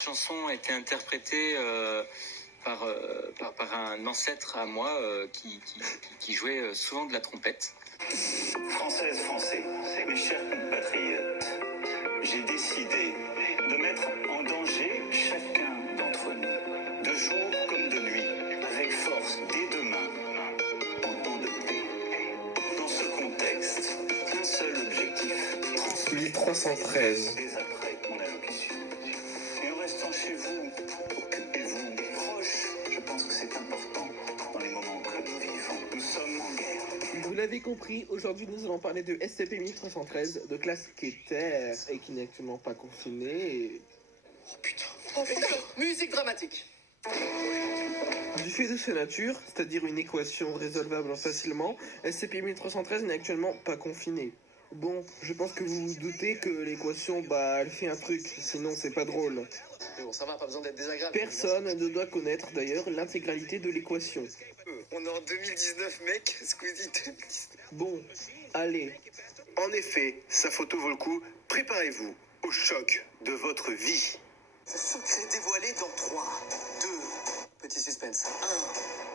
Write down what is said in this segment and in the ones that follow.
La chanson a été interprétée par un ancêtre à moi qui jouait souvent de la trompette. Françaises, Français, mes chers compatriotes, j'ai décidé de mettre en danger chacun d'entre nous, de jour comme de nuit, avec force dès demain, en temps de paix. Dans ce contexte, un seul objectif, 1313. dès après mon allocution. Et en restant chez vous, occupez-vous des proches. Je pense que c'est important dans les moments que nous vivons. Nous sommes en guerre. Vous l'avez compris, aujourd'hui nous allons parler de SCP-1313, de classe qui est Terre et qui n'est actuellement pas confinée. Oh putain, musique dramatique. Du fait de sa nature, c'est-à-dire une équation résolvable facilement, SCP-1313 n'est actuellement pas confinée. Bon, je pense que vous vous doutez que l'équation, elle fait un truc, sinon c'est pas drôle. Mais bon, ça va, pas besoin d'être désagréable. Personne ne doit connaître d'ailleurs l'intégralité de l'équation. On est en 2019, mec. Squeezie 2019. Bon, allez. En effet, sa photo vaut le coup. Préparez-vous au choc de votre vie. Secret dévoilé dans 3, 2, petit suspense.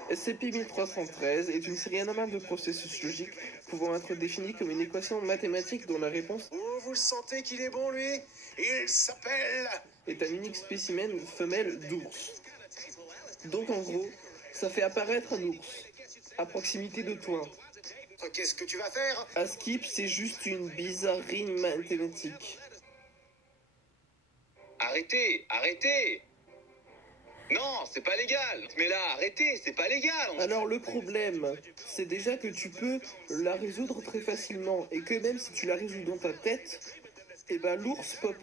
1. SCP-1313 est une série anormale de processus logiques pouvant être définie comme une équation mathématique dont la réponse Oh, vous le sentez qu'il est bon, lui? Il s'appelle... est un unique spécimen femelle d'ours. Donc en gros, ça fait apparaître un ours à proximité de toi. Qu'est-ce que tu vas faire? À skip, c'est juste une bizarrerie mathématique. Arrêtez! Non, c'est pas légal. Mais là, arrêtez, c'est pas légal. Alors le problème, c'est déjà que tu peux la résoudre très facilement et que même si tu la résous dans ta tête, l'ours pop.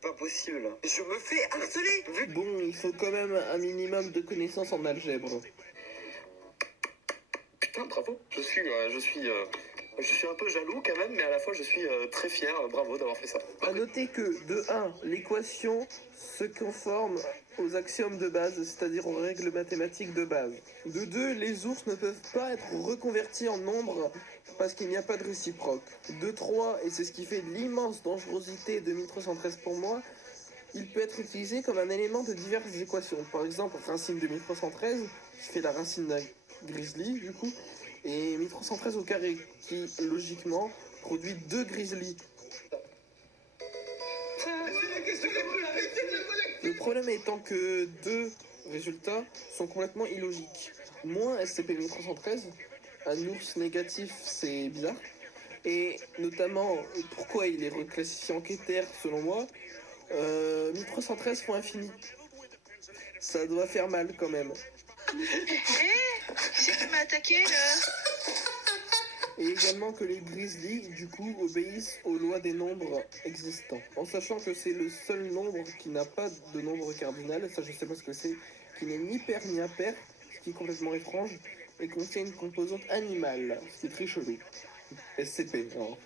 Pas possible. Je me fais harceler. Bon, il faut quand même un minimum de connaissances en algèbre. Putain, bravo. Je suis un peu jaloux quand même, mais à la fois je suis très fier. Bravo d'avoir fait ça. A noter que, de 1, l'équation se conforme aux axiomes de base, c'est-à-dire aux règles mathématiques de base. De 2, les ours ne peuvent pas être reconvertis en nombre parce qu'il n'y a pas de réciproque. De 3, et c'est ce qui fait l'immense dangerosité de 1313 pour moi, il peut être utilisé comme un élément de diverses équations. Par exemple, racine de 1313, qui fait la racine d'un grizzly, du coup, et 1313 au carré, qui, logiquement, produit 2 grizzlies. Le problème étant que 2 résultats sont complètement illogiques. Moins SCP-1313, un ours négatif, c'est bizarre. Et notamment, pourquoi il est reclassifié en quêteur, selon moi, 1313 fois infini. Ça doit faire mal, quand même. C'est qui m'a attaqué là? Et également que les grizzlies, du coup, obéissent aux lois des nombres existants. En sachant que c'est le seul nombre qui n'a pas de nombre cardinal, ça je sais pas ce que c'est, qui n'est ni pair ni impair, ce qui est complètement étrange, et contient une composante animale, ce qui est très chelou. SCP, alors.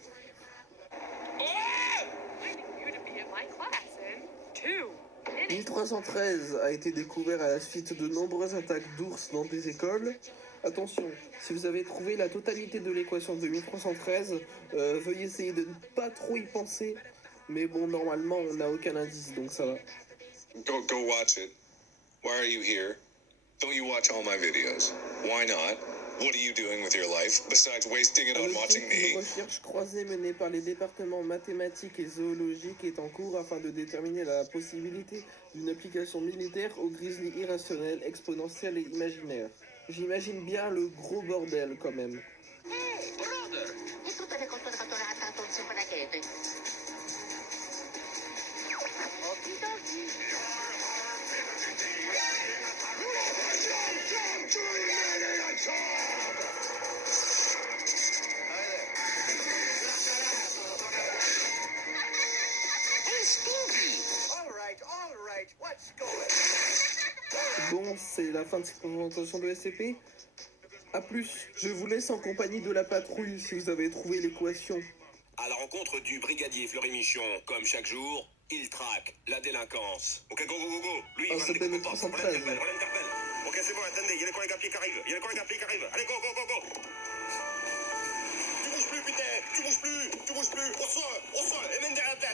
1313 a été découvert à la suite de nombreuses attaques d'ours dans des écoles. Attention, si vous avez trouvé la totalité de l'équation de 1313, veuillez essayer de ne pas trop y penser. Mais bon, normalement, on n'a aucun indice, donc ça va. Go watch it. Why are you here? Don't you watch all my videos? Why not? What are you doing with your life besides wasting it on watching me? Une recherche croisée menée par les départements mathématiques et zoologiques est en cours afin de déterminer la possibilité d'une application militaire aux grizzlies irrationnels, exponentiels et imaginaires. J'imagine bien le gros bordel quand même. Bon, c'est la fin de cette présentation de SCP. A plus, je vous laisse en compagnie de la patrouille si vous avez trouvé l'équation. À la rencontre du brigadier Fleury Michon, comme chaque jour, il traque la délinquance. Ok, go. Lui, il va c'était 1313. On l'interpelle. Ok, c'est bon, attendez, il y a les collègues à pied qui arrivent. Allez, go. Tu bouges plus, putain, tu bouges plus. Au sol, et même derrière la tête.